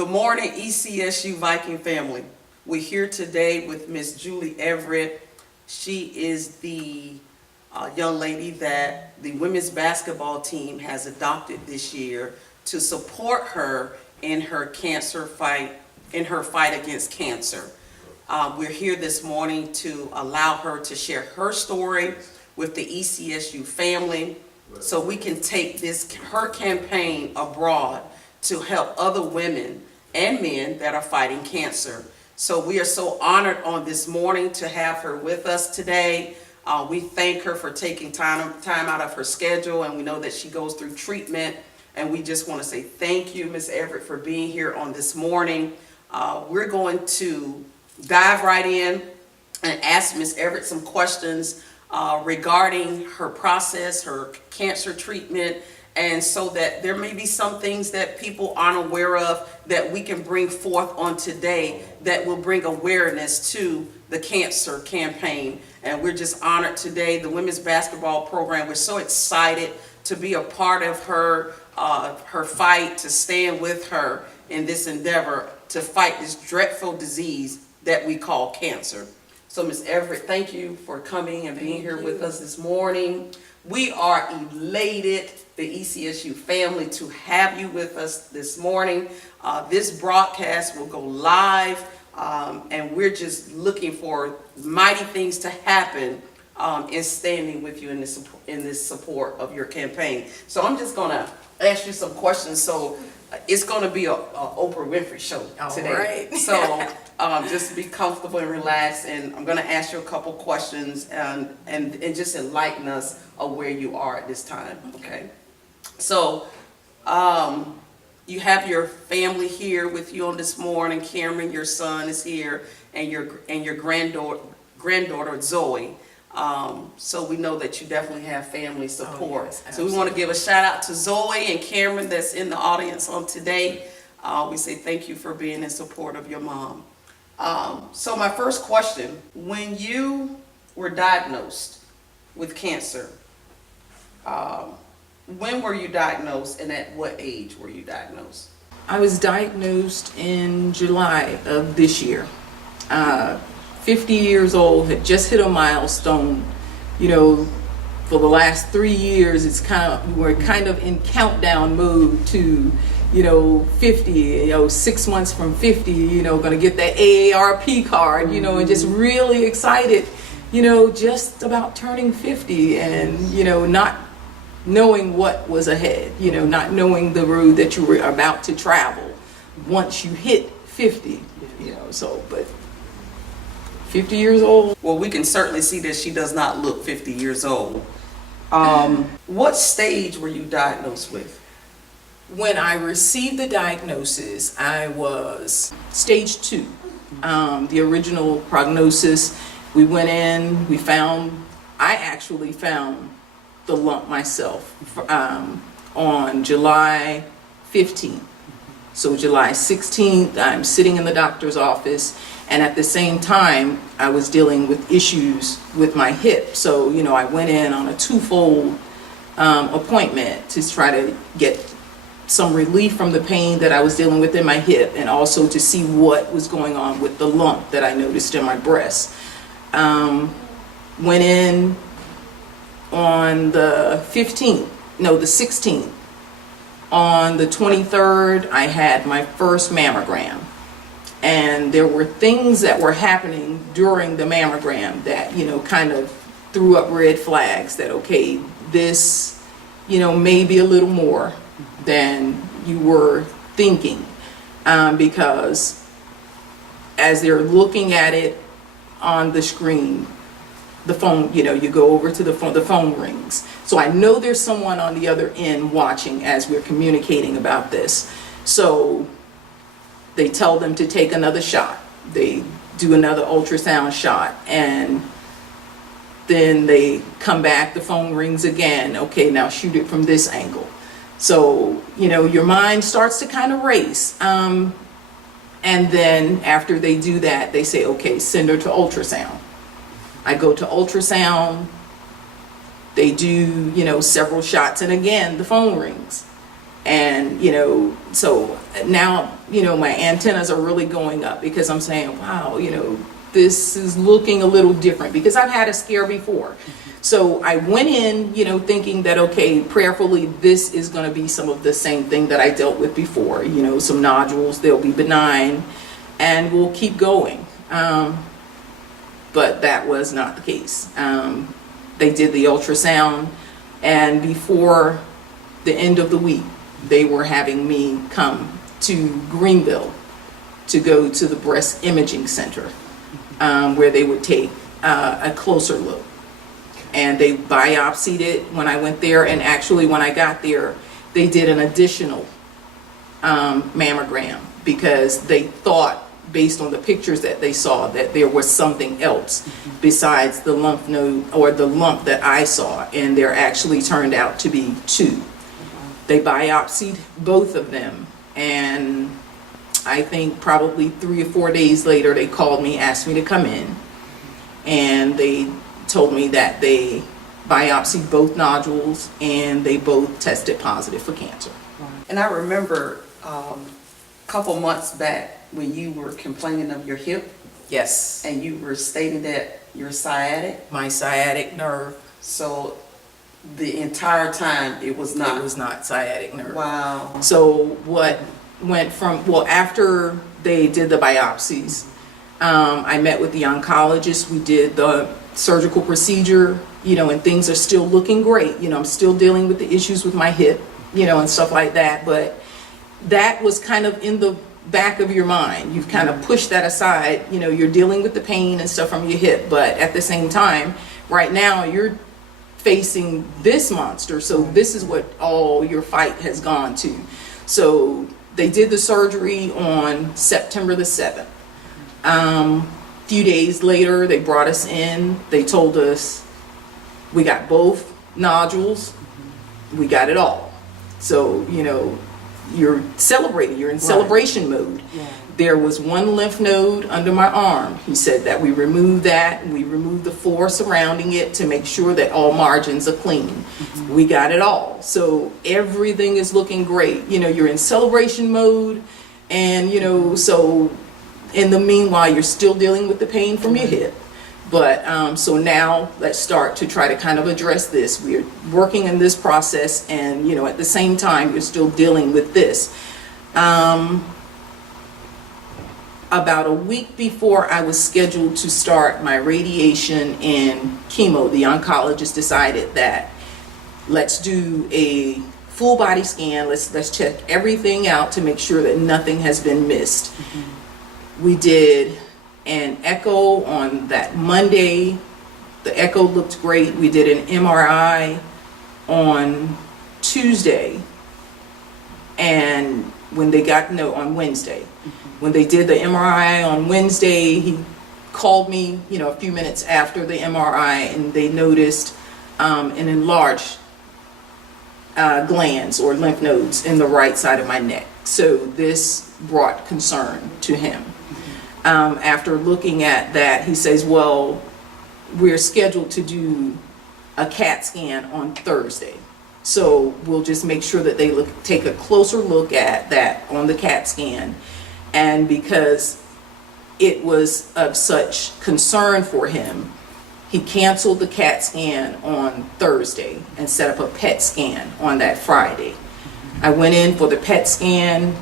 Good morning, ECSU Viking family. We're here today with Miss Julie Everett. She is the young lady that the women's basketball team has adopted this year to support her in her cancer fight, in her fight against cancer. We're here this morning to allow her to share her story with the ECSU family so we can take her campaign abroad to help other women and men that are fighting cancer. So we are so honored on this morning to have her with us today. We thank her for taking time out of her schedule, and we know that she goes through treatment, and we just want to say thank you, Miss Everett, for being here on this morning. We're going to dive right in and ask Miss Everett some questions regarding her process, her cancer treatment, and so that there may be some things that people aren't aware of that we can bring forth on today that will bring awareness to the cancer campaign. And we're just honored today, the women's basketball program. We're so excited to be a part of her fight, to stand with her in this endeavor to fight this dreadful disease that we call cancer. So Ms. Everett, thank you for coming and being here with us this morning. We are elated, the ECSU family, to have you with us this morning. This broadcast will go live, and we're just looking for mighty things to happen in standing with you in this support of your campaign. So I'm just going to ask you some questions. So it's going to be a Oprah Winfrey show today. All right. So just be comfortable and relax, and I'm going to ask you a couple questions and just enlighten us of where you are at this time. Okay. So you have your family here with you on this morning. Cameron, your son, is here, and your granddaughter Zoe. So we know that you definitely have family support. Oh, yes, so we want to give a shout out to Zoe and Cameron that's in the audience on today. We say thank you for being in support of your mom. So my first question, when you were diagnosed with cancer, when were you diagnosed and at what age were you diagnosed? I was diagnosed in July of this year. 50 years old, had just hit a milestone. You know, for the last 3 years, we're kind of in countdown mode to, 50, 6 months from 50, going to get that AARP card, and just really excited, just about turning 50 and, not knowing what was ahead, not knowing the road that you were about to travel once you hit 50, but 50 years old. Well, we can certainly see that she does not look 50 years old. What stage were you diagnosed with? When I received the diagnosis, I was stage 2. The original prognosis, we went in, I actually found the lump myself on July 15th. So July 16th, I'm sitting in the doctor's office, and at the same time, I was dealing with issues with my hip. So, I went in on a twofold appointment to try to get some relief from the pain that I was dealing with in my hip, and also to see what was going on with the lump that I noticed in my breast. Went in on the 16th. On the 23rd, I had my first mammogram. And there were things that were happening during the mammogram that, kind of threw up red flags that, okay, this, may be a little more than you were thinking. Because as they're looking at it on the screen, the phone, you go over to the phone rings. So I know there's someone on the other end watching as we're communicating about this. So they tell them to take another shot. They do another ultrasound shot, and then they come back, the phone rings again. Okay, now shoot it from this angle. So, your mind starts to kind of race. And then after they do that, they say, okay, send her to ultrasound. I go to ultrasound. They do, several shots, and again, the phone rings. And, so now, my antennas are really going up because I'm saying, wow, this is looking a little different because I've had a scare before. So I went in, thinking that, okay, prayerfully, this is going to be some of the same thing that I dealt with before, some nodules, they'll be benign, and we'll keep going. But that was not the case. They did the ultrasound, and before the end of the week, they were having me come to Greenville to go to the breast imaging center, where they would take a closer look. And they biopsied it when I went there, and actually when I got there, they did an additional mammogram because they thought, based on the pictures that they saw, that there was something else besides the lymph node or the lump that I saw, and there actually turned out to be 2. They biopsied both of them, and I think probably 3 or 4 days later, they called me, asked me to come in, and they told me that they biopsied both nodules and they both tested positive for cancer. And I remember a couple months back when you were complaining of your hip, Yes, and you were stating that you're sciatic. my sciatic nerve. So the entire time it was not. It was not sciatic nerve. Wow. So what went from, well, after they did the biopsies, I met with the oncologist. We did the surgical procedure, and things are still looking great. I'm still dealing with the issues with my hip, and stuff like that. But that was kind of in the back of your mind. You've kind of pushed that aside. You're dealing with the pain and stuff from your hip. But at the same time, right now, you're facing this monster. So this is what all your fight has gone to. So they did the surgery on September the 7th. Few days later, they brought us in. They told us we got both nodules. We got it all. So, you're celebrating. You're in celebration mode. Yeah. There was one lymph node under my arm. He said that we removed that, and we removed the floor surrounding it to make sure that all margins are clean. We got it all. So everything is looking great. You're in celebration mode, and, so in the meanwhile, you're still dealing with the pain from your hip. But so now let's start to try to kind of address this. We're working in this process, and at the same time, you're still dealing with this. About a week before I was scheduled to start my radiation and chemo, the oncologist decided that let's do a full body scan. Let's check everything out to make sure that nothing has been missed. We did an echo on that Monday. The echo looked great. We did an MRI on Tuesday, and when they got on Wednesday. When they did the MRI on Wednesday, he called me, a few minutes after the MRI, and they noticed an enlarged glands or lymph nodes in the right side of my neck. So this brought concern to him. After looking at that, he says, well, we're scheduled to do a CAT scan on Thursday. So we'll just make sure that they take a closer look at that on the CAT scan. And because it was of such concern for him, he canceled the CAT scan on Thursday and set up a PET scan on that Friday. I went in for the PET scan.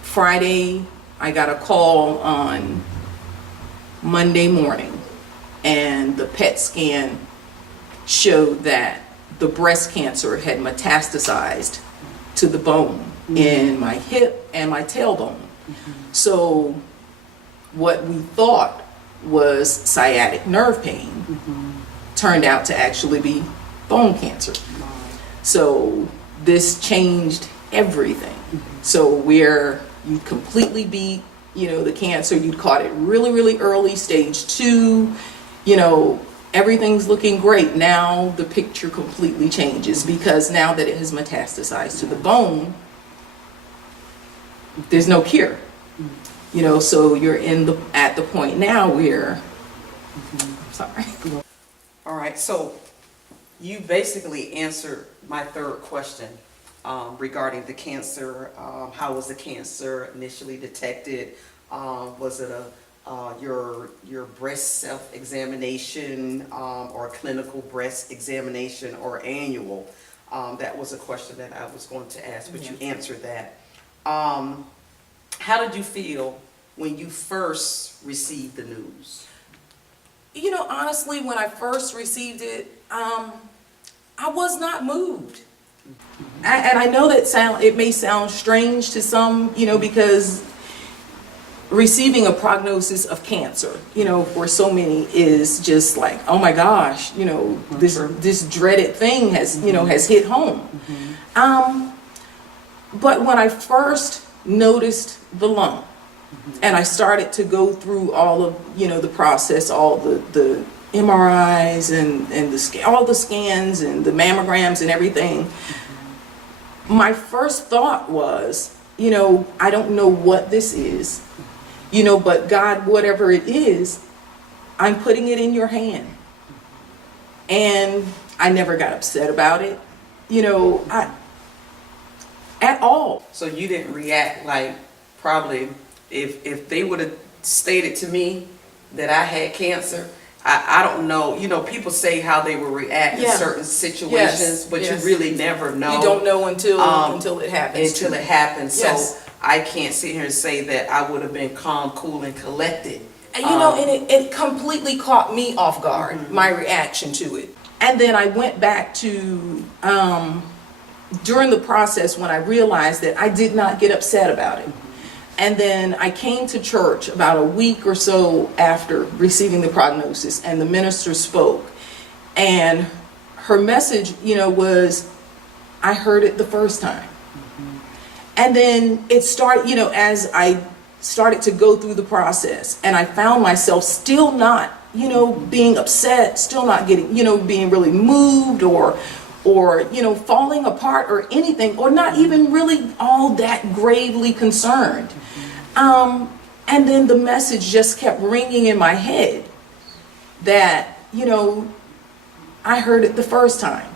Friday, I got a call on Monday morning, and the PET scan showed that the breast cancer had metastasized to the bone in my hip and my tailbone. So what we thought was sciatic nerve pain turned out to actually be bone cancer. So this changed everything. So where you completely beat, the cancer, you caught it really, really early, stage 2, everything's looking great. Now the picture completely changes, because now that it has metastasized to the bone, there's no cure. So you're at the point now where, sorry. All right, so You basically answered my third question regarding the cancer. How was the cancer initially detected? Was it your breast self-examination or clinical breast examination or annual? That was a question that I was going to ask, but you answered that. How did you feel when you first received the news? You know, honestly, when I first received it, I was not moved. And I know that it may sound strange to some, you know, because receiving a prognosis of cancer, you know, for so many is just like, oh my gosh, you know, this dreaded thing has, you know, has hit home. But when I first noticed the lump, and I started to go through all of, you know, the process, all the MRIs and all the scans and the mammograms and everything, my first thought was, you know, I don't know what this is, you know, but God, whatever it is, I'm putting it in your hand. And I never got upset about it, you know, at all. So you didn't react like probably if they would have stated to me that I had cancer, I don't know. You know, people say how they will react in certain situations, but you really never know. You don't know until it happens. Until it happens. Yes. So I can't sit here and say that I would have been calm, cool, and collected. And you know, and it completely caught me off guard, my reaction to it. And then I went back to, during the process when I realized that I did not get upset about it. And then I came to church about a week or so after receiving the prognosis, and the minister spoke. And her message, you know, was, I heard it the first time. And then it started, you know, as I started to go through the process, and I found myself still not, you know, being upset, still not getting, you know, being really moved or, you know, falling apart or anything, or not even really all that gravely concerned. And then the message just kept ringing in my head that, you know, I heard it the first time.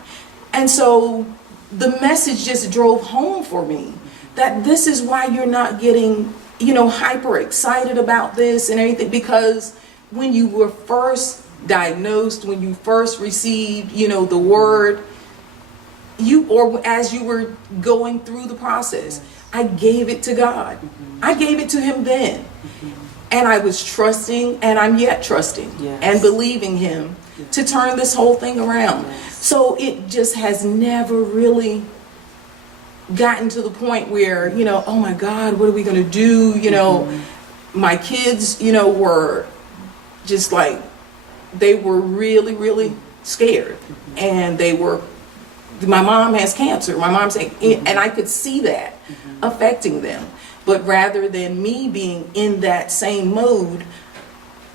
And so the message just drove home for me that this is why you're not getting, you know, hyper excited about this and everything, because when you were first diagnosed, when you first received, you know, the word, or as you were going through the process, I gave it to God. I gave it to him then. And I was trusting, and I'm yet trusting and believing him to turn this whole thing around. So it just has never really gotten to the point where, you know, oh my God, what are we going to do? You know, my kids, you know, were just like, they were really, really scared. And my mom has cancer. My mom's saying, and I could see that affecting them. But rather than me being in that same mode,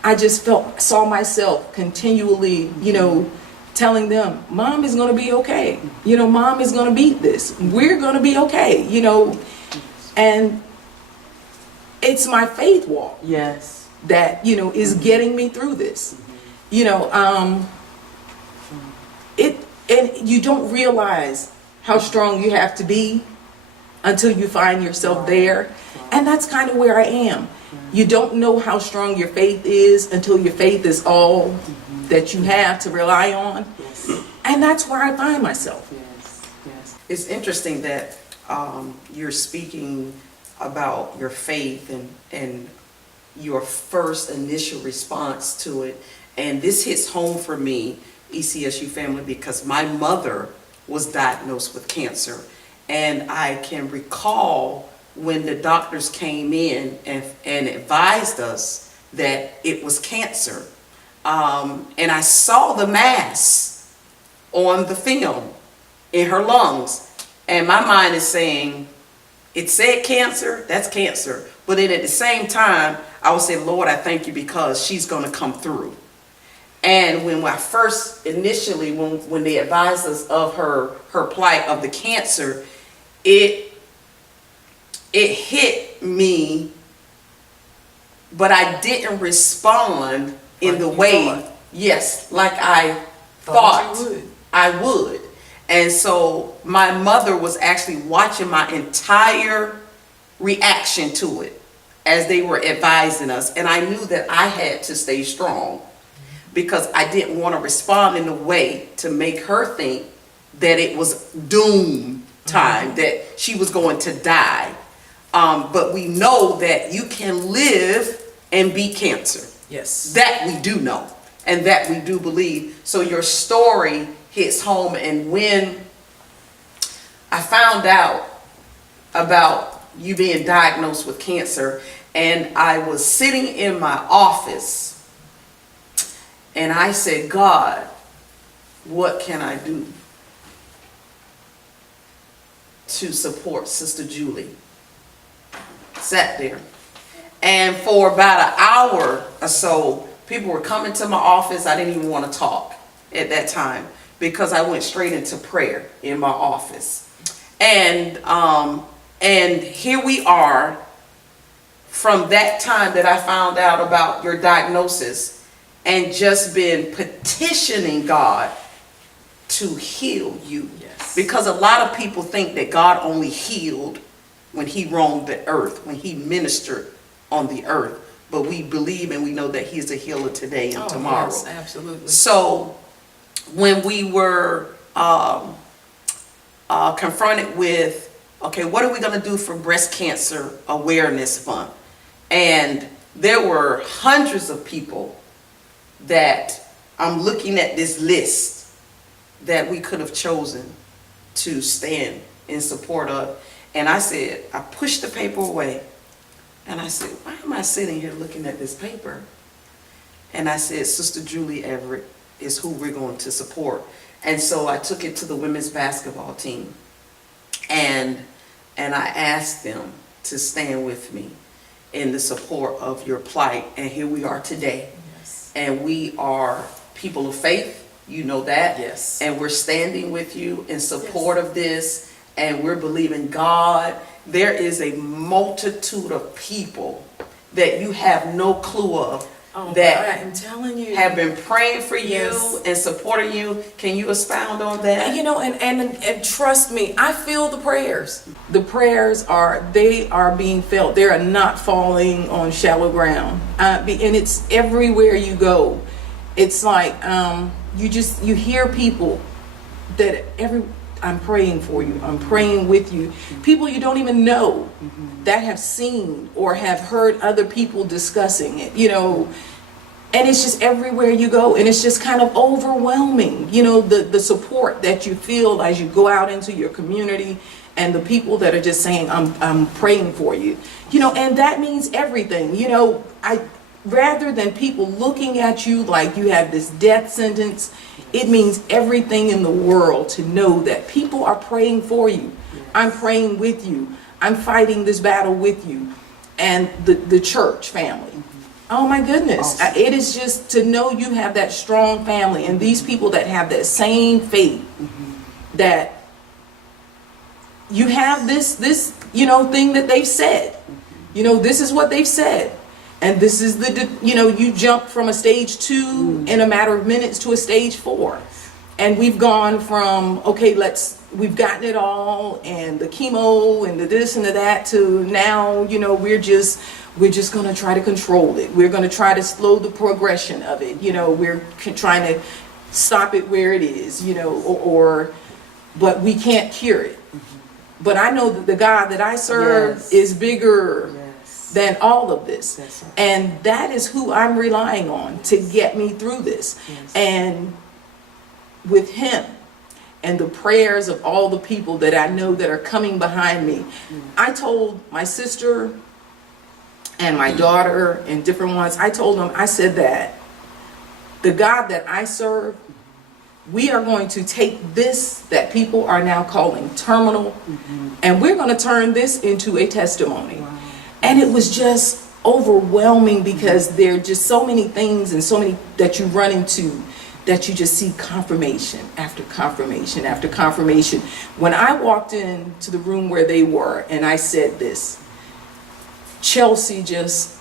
I just saw myself continually, you know, telling them, Mom is going to be okay. You know, Mom is going to beat this. We're going to be okay, you know. And it's my faith walk. Yes. That, you know, is getting me through this. You know, and you don't realize how strong you have to be until you find yourself there. And that's kind of where I am. You don't know how strong your faith is until your faith is all that you have to rely on. And that's where I find myself. It's interesting that you're speaking about your faith and your first initial response to it. And this hits home for me, ECSU family, because my mother was diagnosed with cancer. And I can recall when the doctors came in and advised us that it was cancer. And I saw the mass on the film in her lungs. And my mind is saying, it said cancer, that's cancer. But then at the same time, I would say, Lord, I thank you because she's going to come through. And when I first initially, when they advised us of her plight of the cancer, it hit me, but I didn't respond in the way, yes, like I thought I would. And so my mother was actually watching my entire reaction to it as they were advising us. And I knew that I had to stay strong because I didn't want to respond in a way to make her think that it was doom time, that she was going to die. But we know that you can live and beat cancer. Yes. That we do know, and that we do believe. So your story hits home. And when I found out about you being diagnosed with cancer, and I was sitting in my office, and I said, God, what can I do to support Sister Julie? Sat there. And for about an hour or so, people were coming to my office. I didn't even want to talk at that time because I went straight into prayer in my office. And here we are from that time that I found out about your diagnosis and just been petitioning God to heal you. Yes. Because a lot of people think that God only healed when he roamed the earth, when he ministered on the earth. But we believe and we know that he's a healer today and tomorrow. Yes, absolutely. So when we were confronted with, okay, what are we going to do for Breast Cancer Awareness Fund? And there were hundreds of people that I'm looking at this list that we could have chosen to stand in support of. And I said, I pushed the paper away. And I said, why am I sitting here looking at this paper? And I said, Sister Julie Everett is who we're going to support. And so I took it to the women's basketball team. And I asked them to stand with me in the support of your plight. And here we are today. Yes. And we are people of faith. You know that. Yes. And we're standing with you in support of this. And we're believing God. There is a multitude of people that you have no clue of that I'm telling you have been praying for you Yes. and supporting you. Can you expound on that? You know, and trust me, I feel the prayers. The prayers are being felt. They are not falling on shallow ground. And it's everywhere you go. It's like you hear people that I'm praying for you. I'm praying with you. People you don't even know that have seen or have heard other people discussing it, you know, and it's just everywhere you go. And it's just kind of overwhelming, you know, the support that you feel as you go out into your community and the people that are just saying, I'm praying for you, you know, and that means everything, you know. Rather than people looking at you like you have this death sentence, it means everything in the world to know that people are praying for you. Yes. I'm praying with you. I'm fighting this battle with you. And the church family. Oh my goodness. Awesome. It is just to know you have that strong family and these people that have that same faith, that you have this you know, thing that they've said. You know, this is what they've said. And this is you jump from a stage 2 in a matter of minutes to a stage 4. And we've gone from, okay, we've gotten it all and the chemo and the this and the that to now, you know, we're just going to try to control it. We're going to try to slow the progression of it. You know, we're trying to stop it where it is, you know, but we can't cure it. But I know that the God that I serve is bigger than all of this. Right. And that is who I'm relying on to get me through this. Yes. And with him and the prayers of all the people that I know that are coming behind me, I told my sister and my daughter and different ones, I told them, I said that the God that I serve, we are going to take this that people are now calling terminal, and we're going to turn this into a testimony. Wow. And it was just overwhelming because there are just so many things and so many that you run into that you just see confirmation after confirmation after confirmation. When I walked into the room where they were and I said this, Chelsea just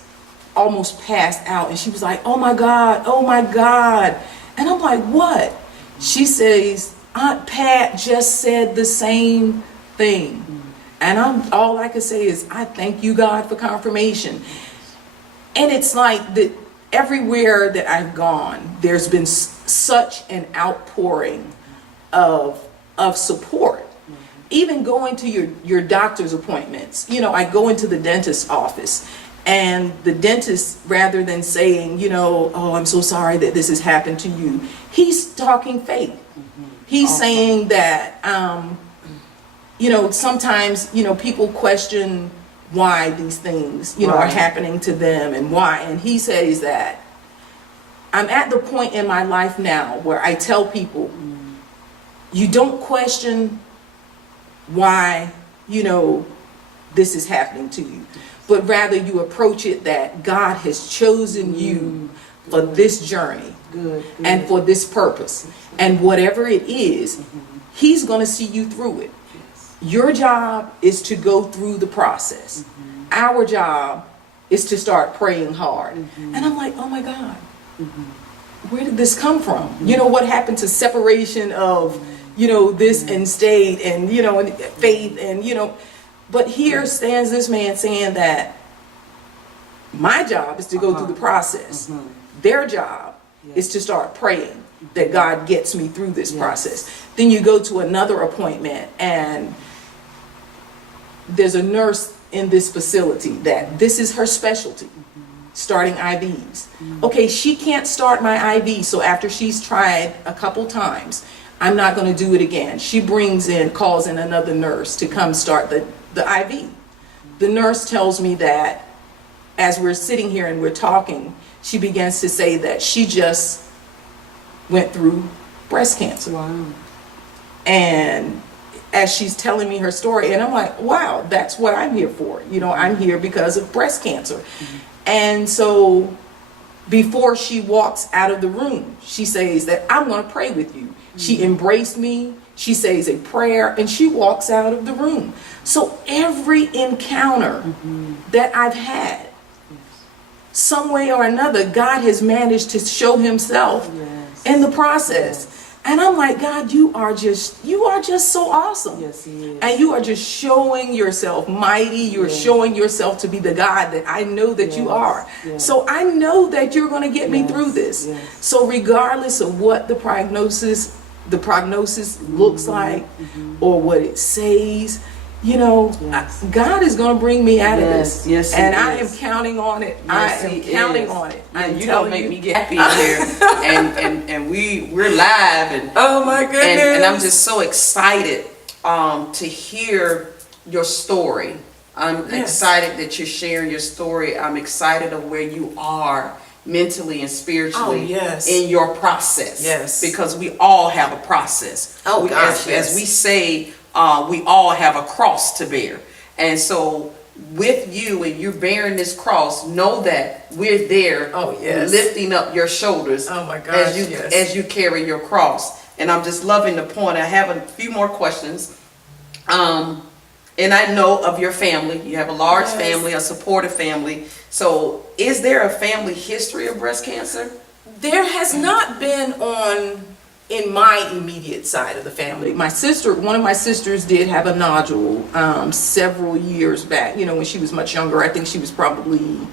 almost passed out and she was like, oh my God, oh my God. And I'm like, what? She says, Aunt Pat just said the same thing. And all I could say is, I thank you, God, for confirmation. And it's like that everywhere that I've gone, there's been such an outpouring of support. Even going to your doctor's appointments. You know, I go into the dentist's office, and the dentist, rather than saying, you know, oh, I'm so sorry that this has happened to you, he's talking faith. He's saying that, you know, sometimes, you know, people question why these things, you know, are happening to them and why. And he says that I'm at the point in my life now where I tell people, you don't question why, you know, this is happening to you, but rather you approach it that God has chosen you for this journey and for this purpose. And whatever it is, he's going to see you through it. Your job is to go through the process. Our job is to start praying hard. And I'm like, oh my God, where did this come from? You know, what happened to separation of, you know, this and state and, you know, and faith and, you know, but here stands this man saying that my job is to go through the process. Their job is to start praying that God gets me through this process. Then you go to another appointment, and there's a nurse in this facility that this is her specialty, starting IVs. Okay, she can't start my IV, so after she's tried a couple times, I'm not going to do it again. She calls in another nurse to come start the IV. The nurse tells me that as we're sitting here and we're talking, she begins to say that she just went through breast cancer. And as she's telling me her story, and I'm like, wow, that's what I'm here for. You know, I'm here because of breast cancer. And so before she walks out of the room, she says that I'm going to pray with you. She embraced me. She says a prayer, and she walks out of the room. So every encounter that I've had, some way or another, God has managed to show himself in the process. And I'm like, God, you are just so awesome. Yes, he is. And you are just showing yourself mighty. You're showing yourself to be the God that I know that you are. So I know that you're going to get me through this. So regardless of what the prognosis looks like or what it says, you know, God is going to bring me out of this. Yes, and I am counting on it. I am counting on it. You don't make me get happy in here. and we're live. And oh my goodness. And I'm just so excited to hear your story. I'm excited that you're sharing your story. I'm excited of where you are mentally and spiritually in your process. Yes. Because we all have a process. Oh gosh, as we say, we all have a cross to bear. And so with you, and you're bearing this cross, know that we're there lifting up your shoulders as you carry your cross. And I'm just loving the point. I have a few more questions. And I know of your family. You have a large family, a supportive family. So is there a family history of breast cancer? There has not been in my immediate side of the family. One of my sisters did have a nodule several years back, you know, when she was much younger. I think she was probably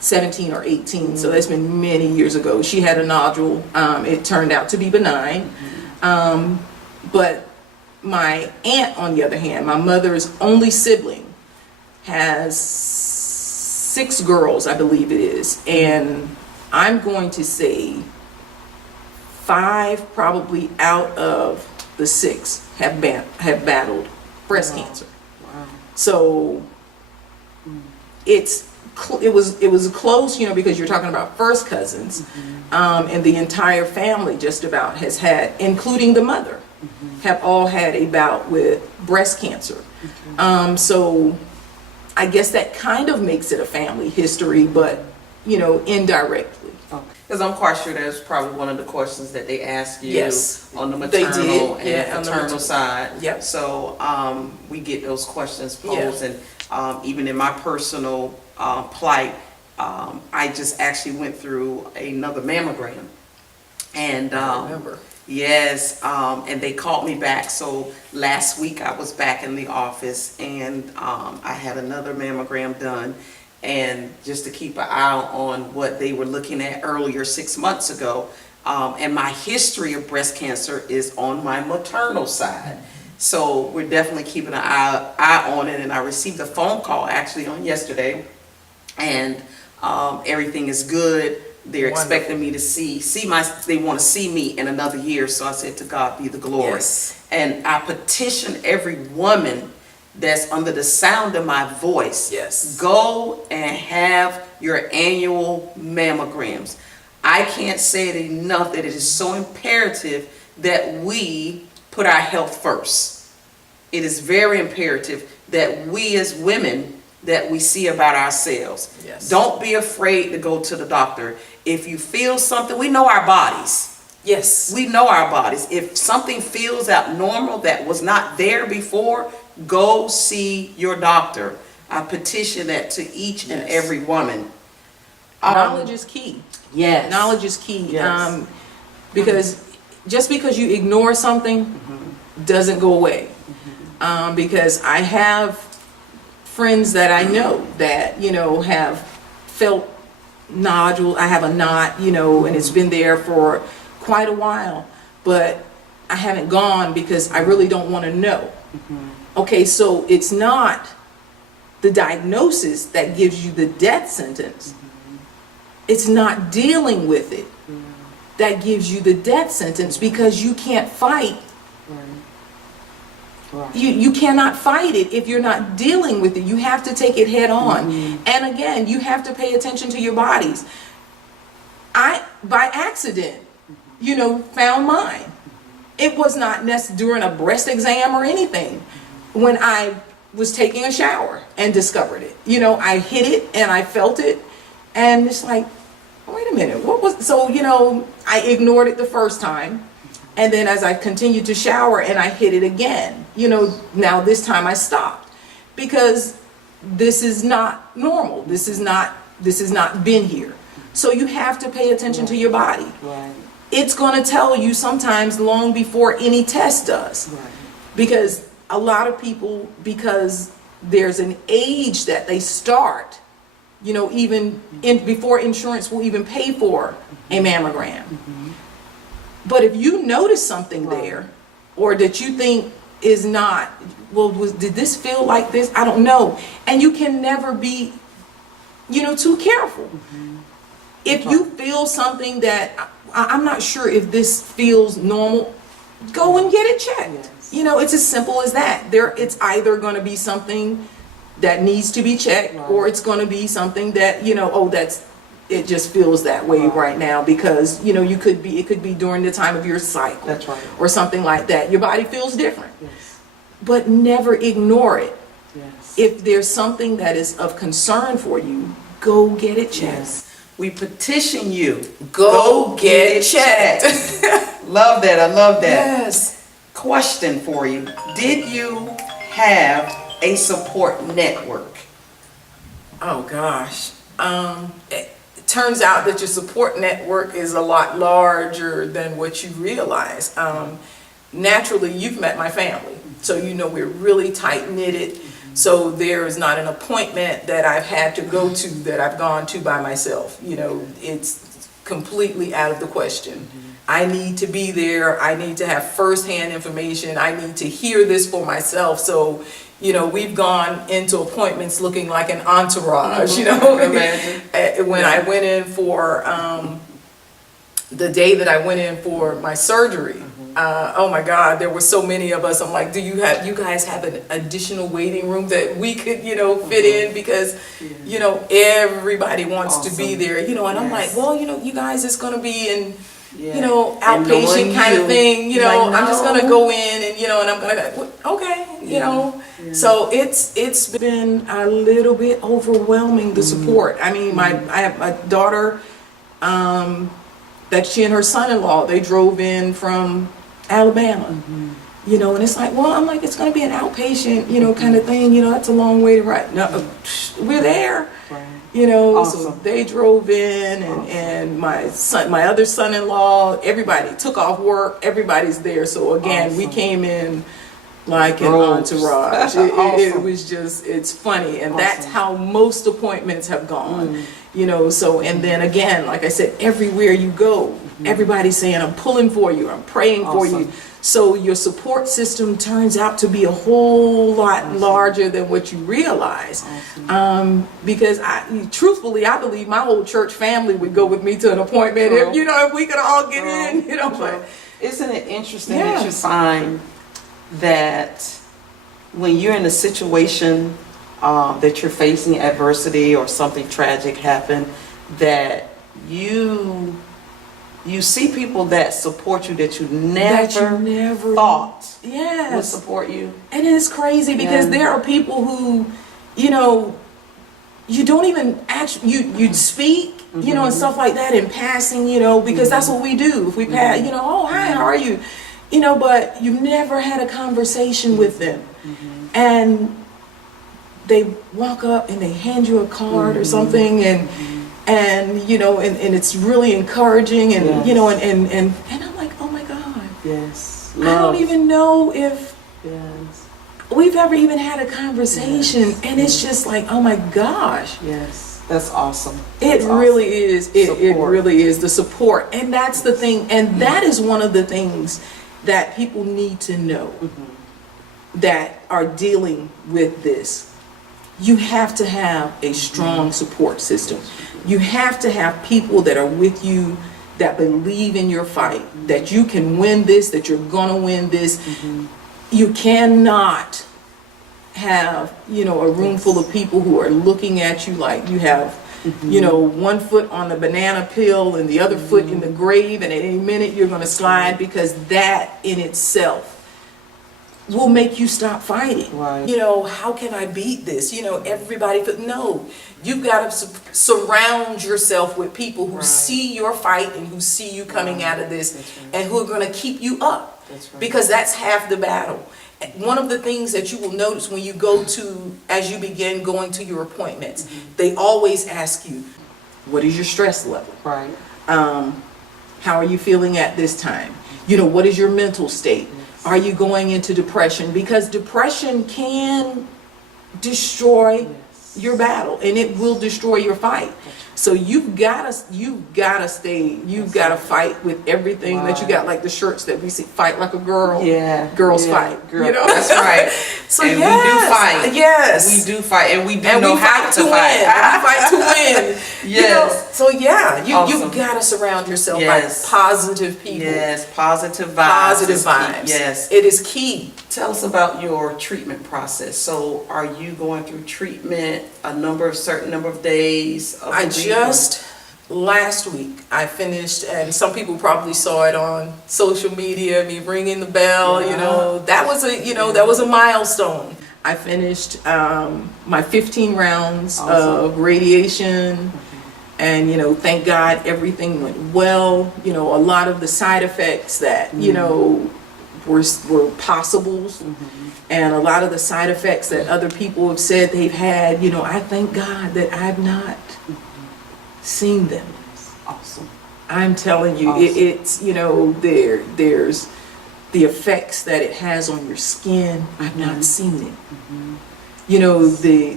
17 or 18, so that's been many years ago. She had a nodule. It turned out to be benign. But my aunt, on the other hand, my mother's only sibling, has 6 girls, I believe it is. And I'm going to say 5 probably out of the 6 have battled breast cancer. So it was close, you know, because you're talking about first cousins, and the entire family just about has had, including the mother, have all had a bout with breast cancer. So I guess that kind of makes it a family history, but, you know, indirectly. Because I'm quite sure that's probably one of the questions that they ask you on the They maternal did. and paternal side. Yep. So we get those questions posed, and even in my personal plight, I just actually went through another mammogram, and I remember. Yes, and they called me back. So last week I was back in the office, and I had another mammogram done. And just to keep an eye on what they were looking at earlier 6 months ago. And my history of breast cancer is on my maternal side. So we're definitely keeping an eye on it. And I received a phone call actually on yesterday, and everything is good. They're expecting me to they want to see me in another year. So I said, to God be the glory. Yes. And I petition every woman that's under the sound of my voice. Yes. Go and have your annual mammograms. I can't say it enough that it is so imperative that we put our health first. It is very imperative that we as women, that we see about ourselves. Yes. Don't be afraid to go to the doctor. If you feel something, we know our bodies. Yes. We know our bodies. If something feels abnormal that was not there before, go see your doctor. I petition that to each and every woman. Knowledge is key. Yes. Knowledge is key. Yes. Because just because you ignore something doesn't go away. Because I have friends that I know that, have felt nodule. I have a knot, and it's been there for quite a while, but I haven't gone because I really don't want to know. Okay, so it's not the diagnosis that gives you the death sentence. It's not dealing with it that gives you the death sentence, because you can't fight. You cannot fight it if you're not dealing with it. You have to take it head on. And again, you have to pay attention to your bodies. I, by accident, found mine. It was not during a breast exam or anything. When I was taking a shower and discovered it, I hit it and I felt it, and it's like, wait a minute, what was, so, I ignored it the first time. And then as I continued to shower and I hit it again, now this time I stopped, because this is not normal. This is not been here. So you have to pay attention to your body. Right. It's going to tell you sometimes long before any test does. Right. Because a lot of people, because there's an age that they start, even before insurance will even pay for a mammogram. But if you notice something there, or that you think is not, did this feel like this? I don't know. And you can never be, too careful. If you feel something that, I'm not sure if this feels normal, go and get it checked. Yes. It's as simple as that. It's either going to be something that needs to be checked, or it's going to be something that, it just feels that way right now, because it could be during the time of your cycle. That's right. Or something like that. Your body feels different. Yes. But never ignore it. Yes. If there's something that is of concern for you, go get it checked. Yes. We petition you. Go get it checked. Love that. I love that. Yes. Question for you. Did you have a support network? Oh gosh. It turns out that your support network is a lot larger than what you realize. Naturally, you've met my family, so we're really tight knitted. So there is not an appointment that I've had to go to that I've gone to by myself. It's completely out of the question. I need to be there. I need to have firsthand information. I need to hear this for myself. So, we've gone into appointments looking like an entourage, When I went in for, the day that I went in for my surgery, oh my God, there were so many of us. I'm like, do you guys have an additional waiting room that we could, fit in? Because, everybody wants to be there, and I'm like, well, you guys, it's going to be in, outpatient kind of thing, I'm just going to go in and, and I'm going to, okay, So it's been a little bit overwhelming, the support. I mean, I have a daughter, that she and her son-in-law, they drove in from Alabama. You know, and it's like, well, I'm like, it's going to be an outpatient, you know, kind of thing. You know, that's a long way to ride. No, we're there. Right. You know, Awesome. so they drove in, and my other son-in-law, everybody took off work. Everybody's there. So again, we Awesome. came in like an Groves. entourage. It Awesome. was just, it's funny, and Awesome. that's how most appointments have gone. You know, so, and then again, like I said, everywhere you go, everybody's saying, I'm pulling for you, I'm praying for you. Awesome. So your support system turns out to be a whole lot larger than what you realize. Because truthfully, I believe my whole church family would go with me to an appointment if, you know, if we could all get in, you know. But isn't it interesting that you find that when you're in a situation that you're facing adversity or something tragic happen, that you see people that support you that you never thought would support you. And it's crazy because there are people who, you know, you don't even actually, you'd speak, you know, and stuff like that in passing, you know, because that's what we do. If we pass, you know, oh, hi, how are you? You know, but you've never had a conversation with them. And they walk up and they hand you a card or something, and you know, and it's really encouraging, and you know, and I'm like, oh my God, Yes, I don't even know if yes, we've ever even had a conversation, and it's just like, oh my gosh, yes, that's awesome. it really is. It Support. really is the support, and that's the thing, and that is one of the things that people need to know that are dealing with this. You have to have a strong support system. You have to have people that are with you, that believe in your fight, that you can win this, that you're gonna win this. You cannot have, you know, a room full of people who are looking at you like you have, you know, one foot on the banana peel and the other foot in the grave, and at any minute you're gonna slide, because that in itself will make you stop fighting. Right. You know, how can I beat this? You know, everybody, no, you've got to surround yourself with people who see your fight and who see you coming out of this, and who are going to keep you up, because that's half the battle. One of the things that you will notice when you go to, as you begin going to your appointments, they always ask you, what is your stress level? Right. How are you feeling at this time? You know, what is your mental state? Are you going into depression? Because depression can destroy your battle, and it will destroy your fight. So you've got to fight with everything that you got, like the shirts that we see, fight like a girl. Girls fight. Girl. You know? That's right. So and yes, we do fight. Yes. We do fight, and we do And know we how fight to to fight. win. We fight to win. Yes. You know? So yeah, Awesome. you've got to surround yourself Yes. by positive people. Yes, positive vibes. Positive is key. vibes. Yes. It is key. Tell us about your treatment process. So are you going through treatment a certain number of days? Of I the week, just, last week, I finished, and some people probably saw it on social media, me ringing the bell, you know, that was a milestone. I finished my 15 rounds of radiation, and, you know, thank God everything went well. You know, a lot of the side effects that, you know, were possibles, and a lot of the side effects that other people have said they've had, you know, I thank God that I've not seen them. Awesome. I'm telling you, Awesome. it's, you know, there's the effects that it has on your skin. I've not seen it. You know, the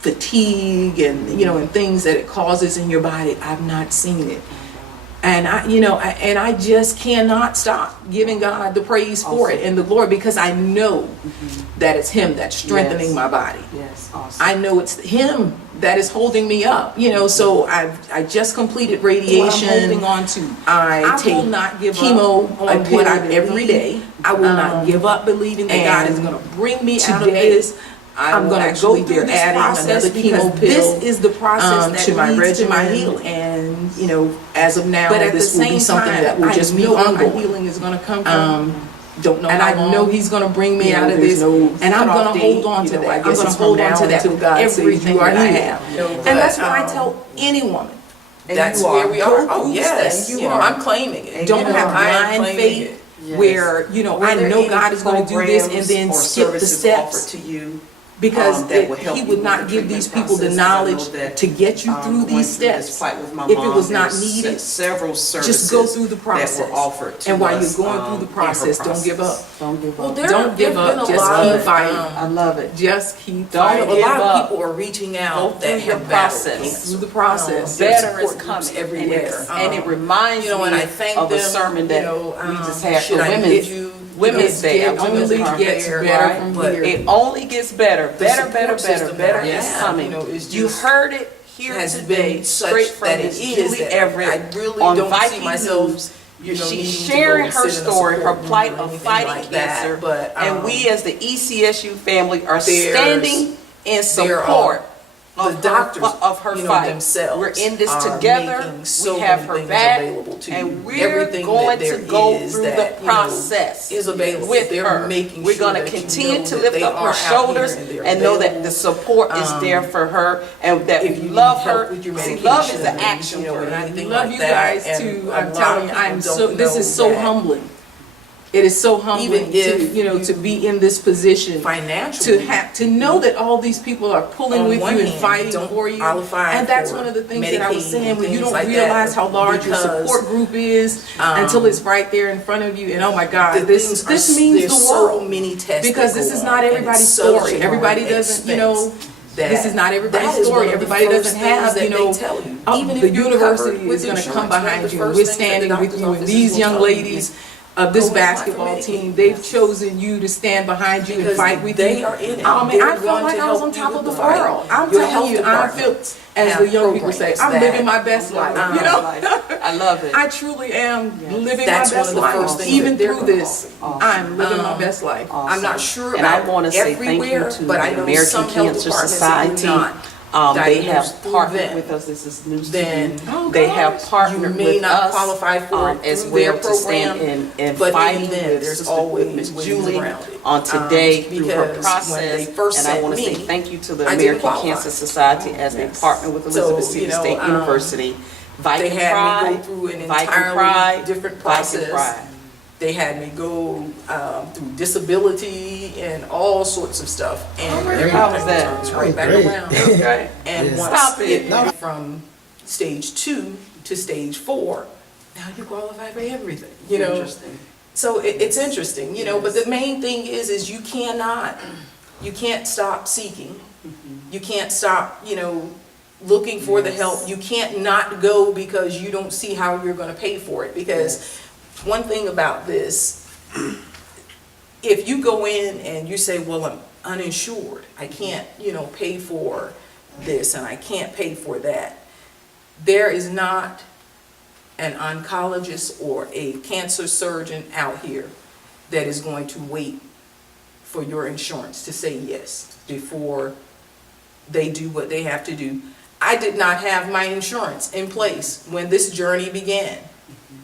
fatigue and, you know, and things that it causes in your body, I've not seen it. And I just cannot stop giving God the praise for it and the glory, because I know that it's Him that's strengthening my body. Yes, awesome. I know it's Him that is holding me up. You know, so I just completed radiation. What I'm holding on to. I take will not give chemo up on a what I pill every day. I will not give up believing that God is and going to bring me out of today, this. I'm going to go through this process, because chemo pill, this is the process that to my leads to my regimen, healing. and you know, as of now, But at this the will be same something time, that will just be I know where my ongoing. healing is going to come from. Don't know And how I long. know He's going to bring me You know, out of there's this, no and I'm cutoff going to date. hold on You to know, that. I I'm guess going it's to hold from on now to that until God says everything you are that I healed. have. You know, And that's but, what I tell any woman. And that's you where are. we are. Go Oh through yes, this. you know, I'm claiming it. And Don't you have are. blind faith. Yes. where, you know, Were I there know any God is going to do this and programs then or skip the services steps. offered to you, Because that would help he you would with not the give these treatment people the process? 'Cause I know knowledge that, to get you through going these through this steps. plight with my If it mom, was not there's needed, several services just go through the process. that were offered to And while you're us, going through the in her process, don't give process. up. Don't give Well, up. Don't give there've been up. a Just lot keep of, fighting. I love it. Just keep Don't fighting. a give lot up. of people are reaching Go out through that your have battled process. cancer. Through the process. There's Better is support groups coming everywhere. and it reminds you know, and me I thank of a them, sermon you that know, we just had for should I Women's get you, Women's Day. It only gets better from here. It only gets better, better, support better, better, system better that I is have, coming. you know, is You just- heard it here has today, been such straight from that Miss it is Julie that Everett I really on don't see Viking myself, News. you know, needing She's to sharing go her sit in a story, her support plight group or of anything fighting like that, cancer, but, and we as the ECSU family are there's- standing in there support the of doctors, of her you know, fight. themselves We're in this are together. making so We have many her things back, available to you. and we're Everything going that there to go is through that, the you know, process is available. with They're her. making We're sure going to that you continue know to that lift they up are her out shoulders here and they're and know that the available. support is there for her, and that If we you need love help her. with your See, love is medication an and, action you know, word. and I anything love like you that, guys and too. a I'm lot telling of you, I'm people so, don't this know is so that humbling. It is so humbling Even to, if you know, to be in this position. financially, To have, to know that all these people are pulling on with you one and hand, fighting don't for you. qualify And that's for one of the things that I was Medicaid saying, and when you things don't like realize that, how large your because, support group is until it's right there in front of you, and oh my God, the this things are- means there's the so world. many tests Because that this go is on, not and it's everybody's such story. an Everybody doesn't, you know, expense that this is not everybody's that is story. one of the Everybody first doesn't things have, that you they know, tell you. Even the if you're university covered with is going to come insurance, one of behind the you, and first we're things that standing the with doctor's you, and offices these will young tell you ladies of this go apply for basketball Medicaid. team, they've chosen you to stand behind you and Because fight with they you. are in it. Oh man, They're I felt going like to I was help on you top with of the the fight. world. I'm Your telling health you, I feel, departments as have the young people say, programs I'm that- living my best life. You know, I love it. I truly am living That's my one best of the life. first things Even that they're through gonna this, offer. I'm living my best life. I'm not sure And I about want to say thank you everywhere, to but I the know American some health Cancer departments Society. do not They have diagnose through partnered them. with us. This is news to Then me. Oh, They gosh. have You partnered may with not us qualify for it as through their well to stand program, in but fighting even then, with there's Sister always Miss ways Julie around it. on today through her because when process. they first And I sent want to say me, thank you to the I didn't American qualify. Cancer Society as they partner with So, Elizabeth City you know, State University. They Viking had me Pride, go through an Viking entirely Pride, different Viking process. Pride. They had me go through disability and all sorts of stuff. And Great. everything How was that? turns That right was back great. around. Okay. And Yes. once Stop it. it went from stage 2 to stage 4, now you qualify for everything, you know. Interesting. So it's interesting, you know, but the main thing is you can't stop seeking. You can't stop, you know, looking for the help. You can't not go because you don't see how you're gonna pay for it. Because one thing about this, if you go in and you say, well, I'm uninsured, I can't, you know, pay for this and I can't pay for that, there is not an oncologist or a cancer surgeon out here that is going to wait for your insurance to say yes before they do what they have to do. I did not have my insurance in place when this journey began.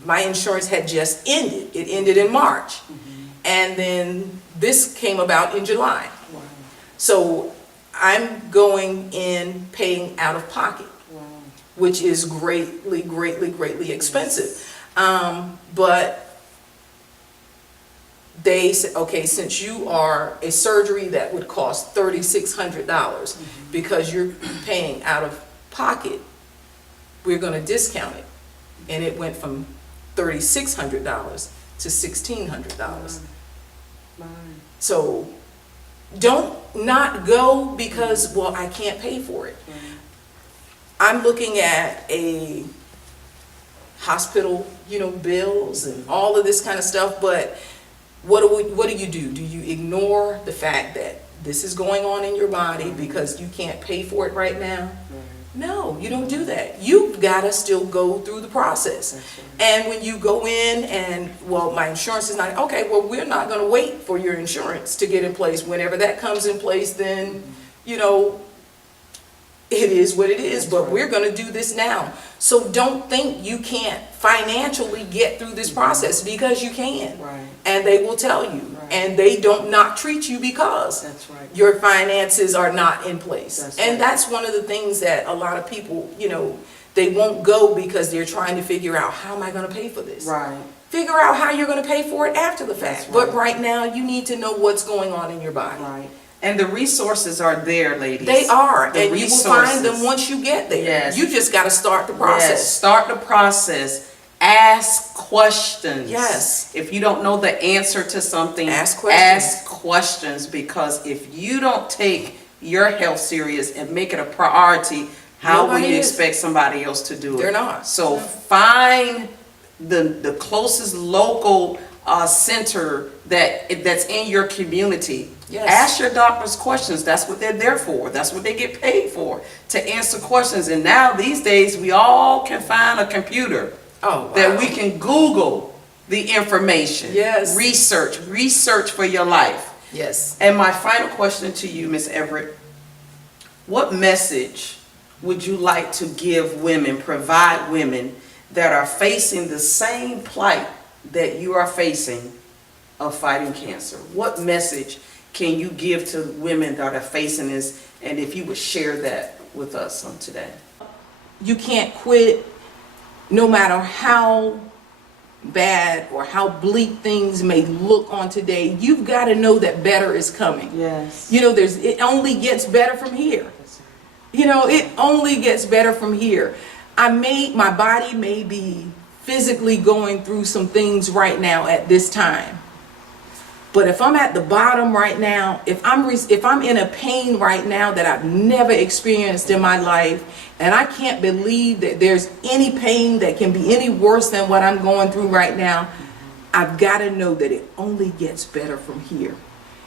My insurance had just ended. It ended in March. And then this came about in July. So I'm going in paying out of pocket, which is greatly, greatly, greatly expensive. But they said, okay, since you are a surgery that would cost $3,600 because you're paying out of pocket, we're gonna discount it. And it went from $3,600 to $1,600. So don't not go because, well, I can't pay for it. I'm looking at a hospital, you know, bills and all of this kind of stuff, but what do you do? Do you ignore the fact that this is going on in your body because you can't pay for it right now? No, you don't do that. You've got to still go through the process. And when you go in and, well, my insurance is not, okay, well, we're not going to wait for your insurance to get in place. Whenever that comes in place, then, you know, it is what it is, That's but right. we're gonna do this now. So don't think you can't financially get through this process, because you can. Right. And they will tell you, Right. and they don't not treat you because That's right. your finances are not in place. That's And right. that's one of the things that a lot of people, they won't go because they're trying to figure out, how am I gonna pay for this? Right. Figure out how you're gonna pay for it after the fact. That's But right. right now, you need to know what's going on in your body. Right. And the resources are there, ladies. They are, The and you will find them resources. once you get there. Yes. You just gotta start the Yes, process. start the process. Ask questions. Yes. If you don't know the answer to something, Ask questions. ask questions, because if you don't take your health serious and make it a priority, how will Nobody you is. expect somebody else to do it? They're not. So find the closest local center that's in your community. Yes. Ask your doctors questions. That's what they're there for. That's what they get paid for, to answer questions. And now these days we all can find a computer Oh, wow. that we can Google the information. Yes. Research for your life. Yes. And my final question to you, Miss Everett, what message would you like to give women, provide women that are facing the same plight that you are facing of fighting cancer? What message can you give to women that are facing this? And if you would share that with us on today. You can't quit, no matter how bad or how bleak things may look on today. You've got to know that better is coming. Yes. It only gets better from here. It only gets better from here. My body may be physically going through some things right now at this time. But if I'm at the bottom right now, if I'm in a pain right now that I've never experienced in my life, and I can't believe that there's any pain that can be any worse than what I'm going through right now, I've got to know that it only gets better from here.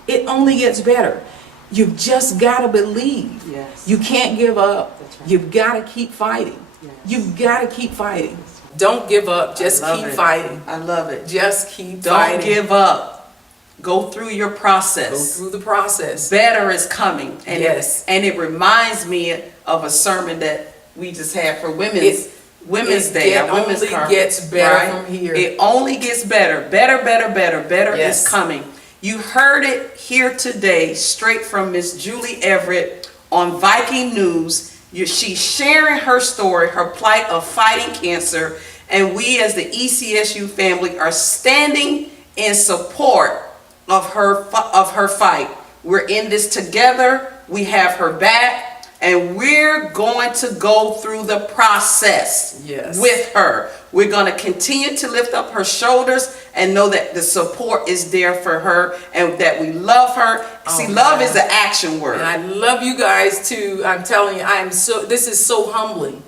It only gets better. You've just got to believe. Yes. You can't give up. That's right. You've got to keep fighting. Yes. You've got to keep fighting. Don't give up. Just I love keep it. fighting. I love it. Just keep Don't fighting. give up. Go through your Go process. through the process. Better is coming. And Yes. it reminds me of a sermon that we just had for Women's Day. It our Women's only Conference, gets better right? from here. It only gets better. Better Yes. is coming. You heard it here today, straight from Miss Julie Everett on Viking News. She's sharing her story, her plight of fighting cancer, and we as the ECSU family are standing in support of her fight. We're in this together. We have her back, and we're going to go through the process Yes. with her. We're going to continue to lift up her shoulders and know that the support is there for her and that we love her. See, love is the action word. And I love you guys too. I'm telling you, this is so humbling.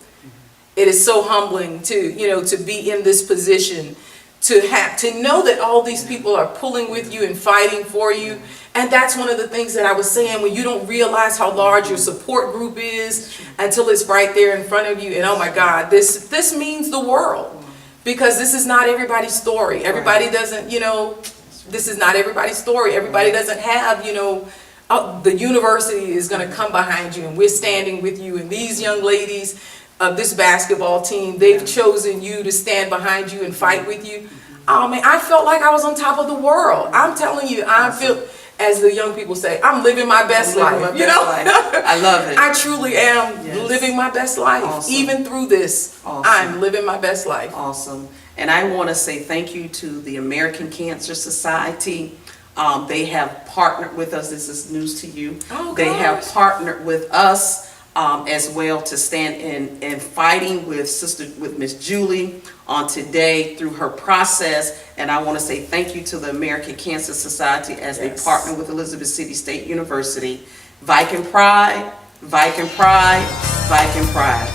It is so humbling to be in this position, to know that all these people are pulling with you and fighting for you. And that's one of the things that I was saying, when you don't realize how large your support group is until it's right there in front of you. And oh my God, this means the world, because this is not everybody's story. Everybody doesn't, this is not everybody's story. Everybody doesn't have, the university is going to come behind you, and we're standing with you. And these young ladies of this basketball team, they've chosen you to stand behind you and fight with you. Oh man, I felt like I was on top of the world. I'm telling you, I feel, as the young people say, I'm living my best life. I love it. I truly am Yes. living my best life. Awesome. Even through this, Awesome. I'm living my best life. Awesome. And I want to say thank you to the American Cancer Society. They have partnered with us. This is news to you. Oh, they have gosh. partnered with us as well to stand in fighting with Miss Julie on today through her process. And I want to say thank you to the American Cancer Society as they Yes. partner with Elizabeth City State University. Viking Pride, Viking Pride, Viking Pride.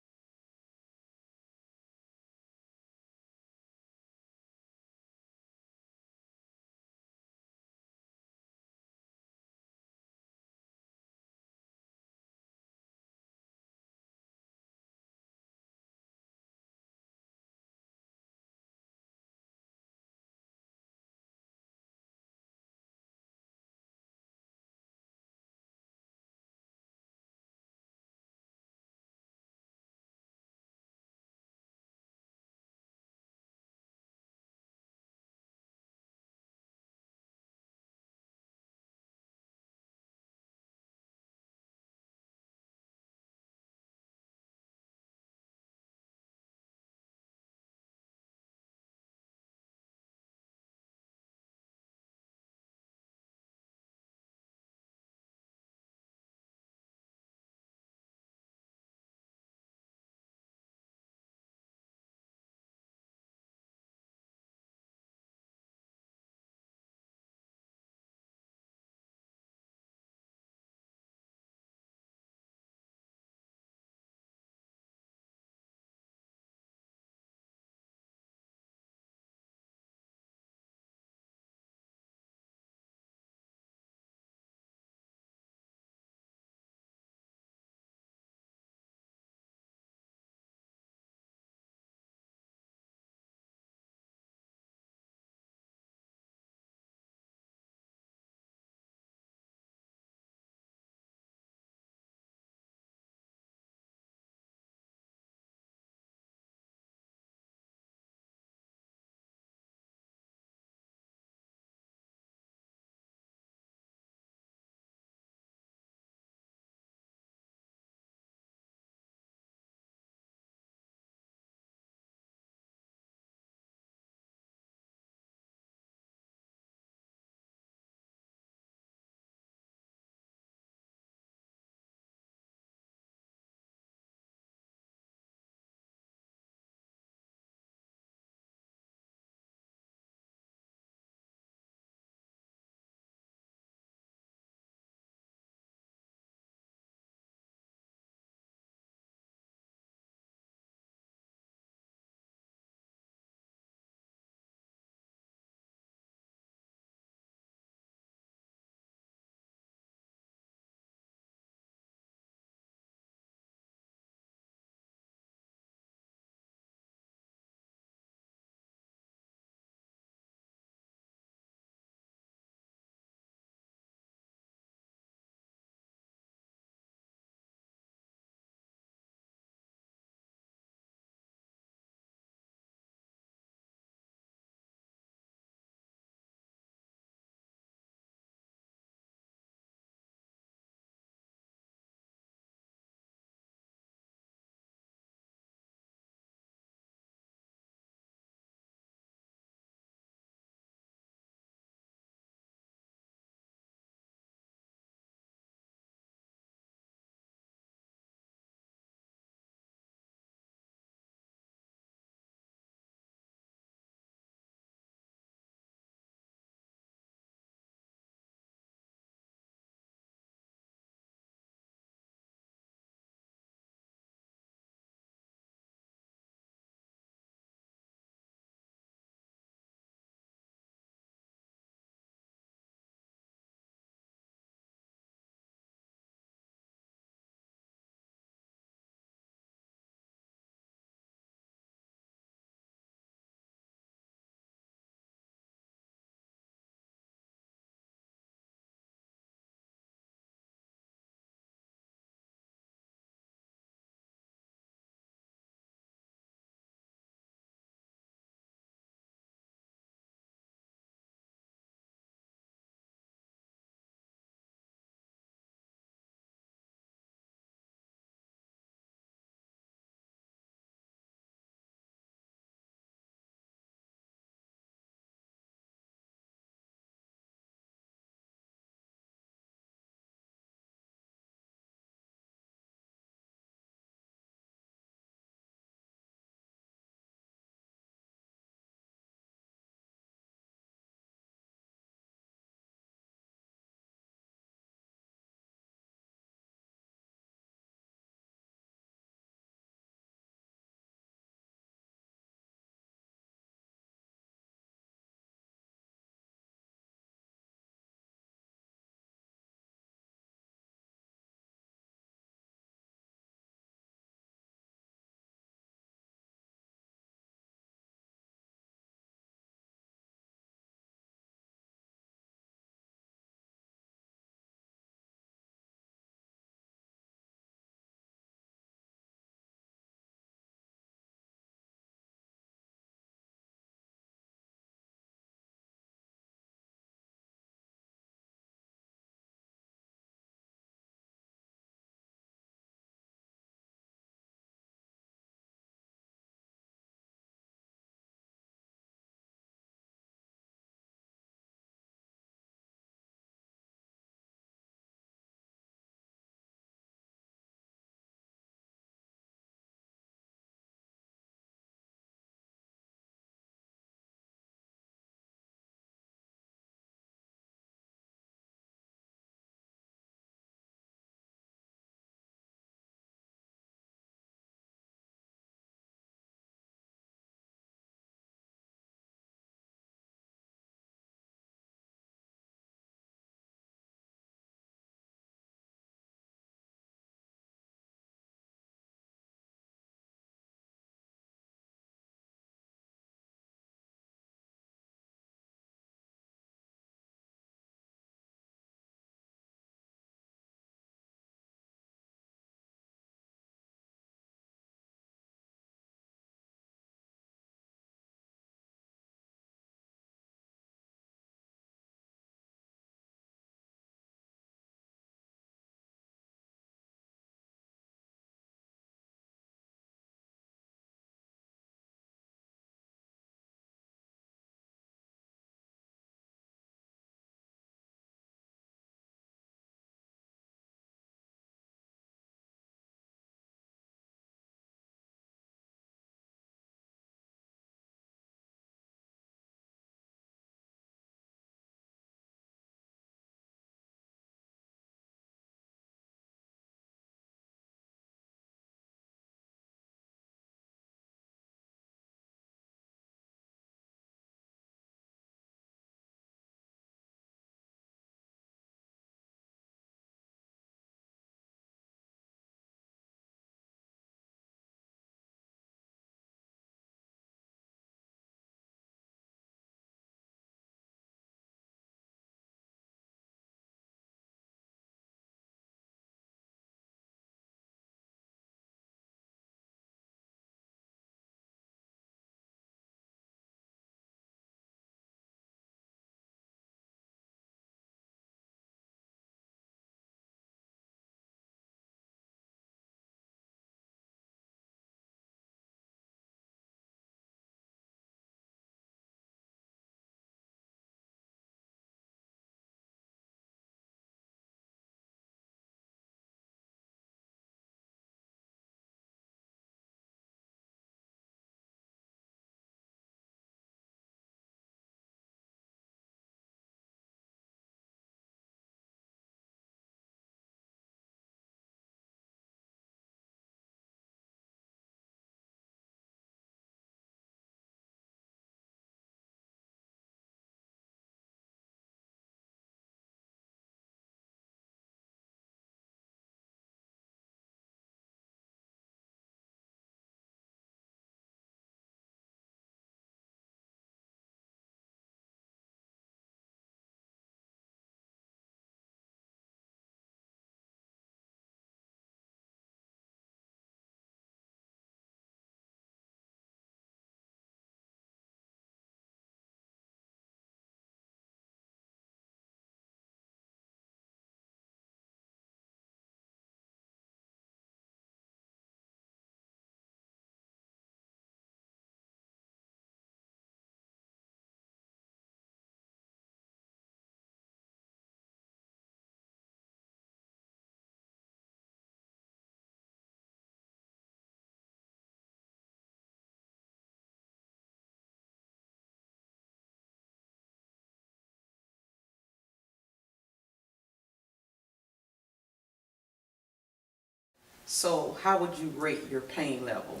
So how would you rate your pain level?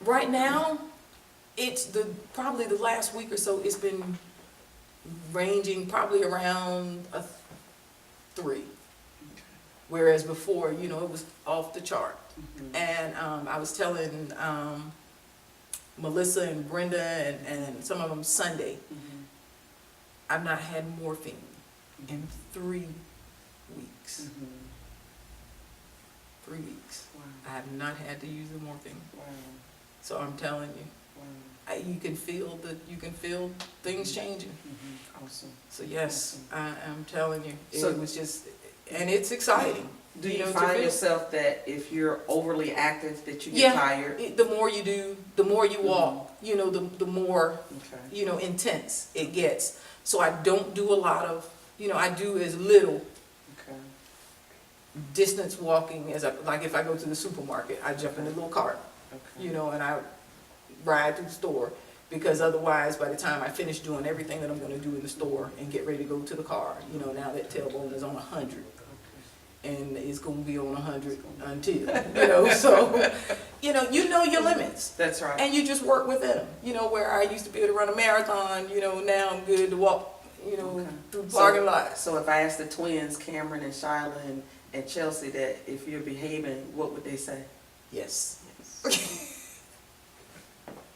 Right now, it's probably the last week or so, it's been ranging probably around a 3. Whereas before, you know, it was off the chart. And I was telling Melissa and Brenda and some of them Sunday, I've not had morphine in 3 weeks. 3 weeks. Wow. I have not had to use the morphine. Wow. So I'm telling you, Wow. you can feel things changing. Awesome. So yes, I'm telling you, So- it was just, and it's exciting. Do you know, to find feel- yourself that if you're overly active that you get Yeah, tired? the more you do, the more you walk, you know, the more, Okay. you know, intense it gets. So I don't do a lot of, you know, I do as little Okay. distance walking as like if I go to the supermarket, I jump in the little cart, Okay. you know, and I ride through the store. Because otherwise, by the time I finish doing everything that I'm gonna do in the store and get ready to go to the car, you know, now that tailbone is on 100. And it's gonna be on 100 until, you know, so, you know your limits. That's right. And you just work within them. You know, where I used to be able to run a marathon, you know, now I'm good to walk, you know, Okay. through parking lots. So if I ask the twins, Cameron and Shyla and Chelsea, that if you're behaving, what would they say? Yes.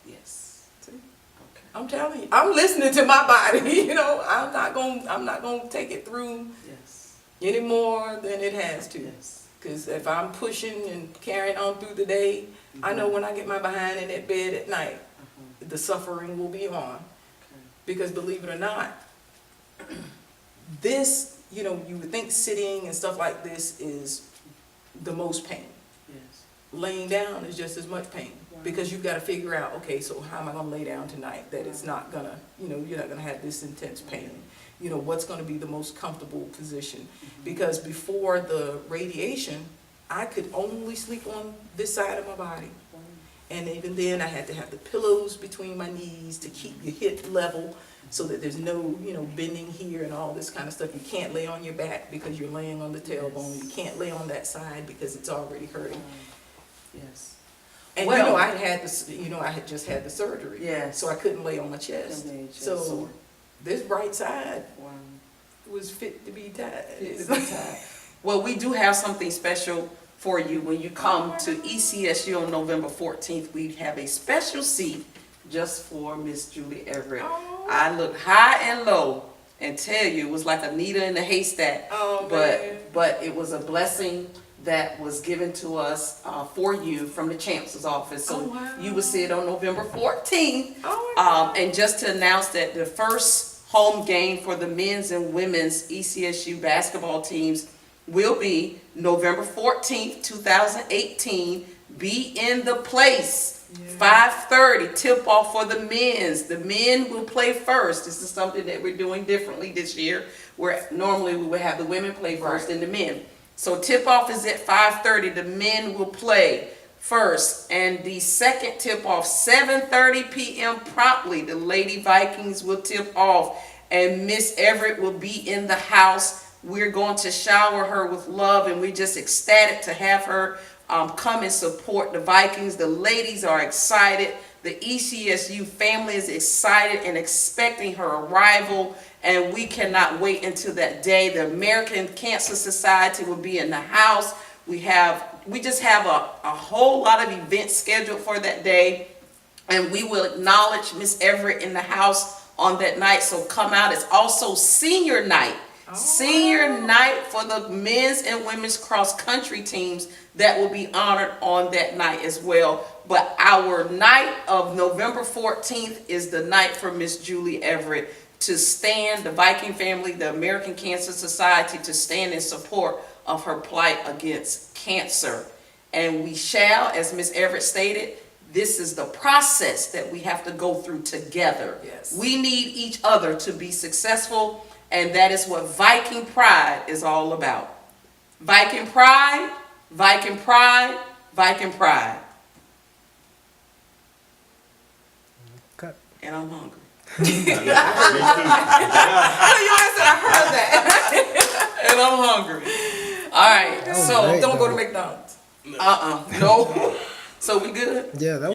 Yes. See? Okay. I'm telling you, I'm listening to my body, you know, I'm not gonna take it through Yes. any more than it has to. Yes. Because if I'm pushing and carrying on through the day, I know when I get my behind in that bed at night, the suffering will be on. Okay. Because believe it or not, this, you know, you would think sitting and stuff like this is the most pain. Yes. Laying down is just as much pain. Wow. Because you've got to figure out, okay, so how am I going to lay down tonight that it's not going to, you know, you're not going to have this intense pain. You know, what's going to be the most comfortable position. Because before the radiation, I could only sleep on this side of my body. And even then, I had to have the pillows between my knees to keep your hip level so that there's no, you know, bending here and all this kind of stuff. You can't lay on your back because you're laying on the tailbone. You can't lay on that side because it's already hurting. Yes. And Well- you know, I had just had the surgery. Yes. So I couldn't lay on my chest. Couldn't lay on your chest, So sore. this right side Wow. was fit to be tied. Well, we do have something special for you when you come to ECSU on November 14th. We have a special seat just for Miss Julie Everett. Oh. I looked high and low and tell you, it was like a needle in a haystack. Oh, man. But it was a blessing that was given to us for you from the chancellor's office. So Oh, wow. you will see it on November 14th. Oh, And just to announce that the first home game for the men's and women's ECSU basketball teams will be November 14th, 2018. Be in the place. 5:30 tip off for the men's. The men will play first. This is something that we're doing differently this year, where normally we would have the women play first and the men. So tip off is at 5:30. The men will play first, and the second tip off 7:30 p.m. promptly. The Lady Vikings will tip off, and Miss Everett will be in the house. We're going to shower her with love, and we're just ecstatic to have her come and support the Vikings. The ladies are excited. The ECSU family is excited and expecting her arrival, and we cannot wait until that day. The American Cancer Society will be in the house. We just have a whole lot of events scheduled for that day, and we will acknowledge Miss Everett in the house on that night. So come out. It's also senior night. Senior night for the men's and women's cross country teams that will be honored on that night as well. But our night of November 14th is the night for Miss Julie Everett to stand, the Viking family, the American Cancer Society, to stand in support of her plight against cancer. And we shall, as Miss Everett stated, this is the process that we have to go through together. Yes. We need each other to be successful. And that is what Viking Pride is all about. Viking Pride, Viking Pride, Viking Pride. Okay. And I'm hungry. I know you answered, I heard that. And I'm hungry. All right, was so great. Don't go to McDonald's. No. So we good? Yeah, that